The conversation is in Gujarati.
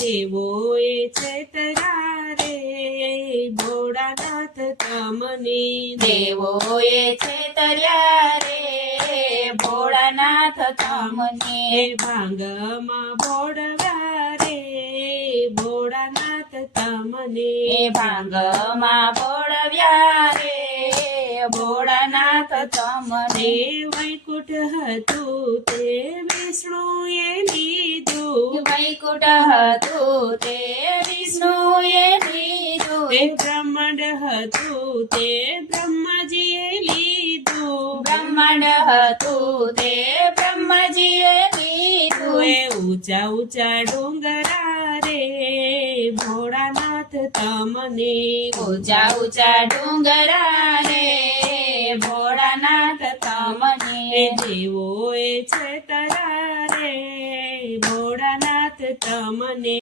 દેવોએ છેતર્યા રે ભોળાનાથ તમને દેવોએ છેતર્યા રે ભોળાનાથ તમને ભાંગમાં ભોળવ્યા રે ભોળાનાથ તમને ભાંગમાં ભોળવ્યા રે ભોળાનાથ તમને વૈકુંઠ હતું તે વિષ્ણુએ લીધું વૈકુંઠ હતું તે વિષ્ણુએ લીધું તે બ્રહ્માંડ હતું તે બ્રહ્માજીએ લીધું બ્રહ્માંડ હતું તે બ્રહ્માજીએ લીધું એ ઊંચા ઊંચા ડુંગરા રે ભોળાનાથ તમને ઊંચા ઊંચા ડુંગરા રે ભોળાનાથ તમને દેવોએ છેતર્યા રે ભોળાનાથ તમને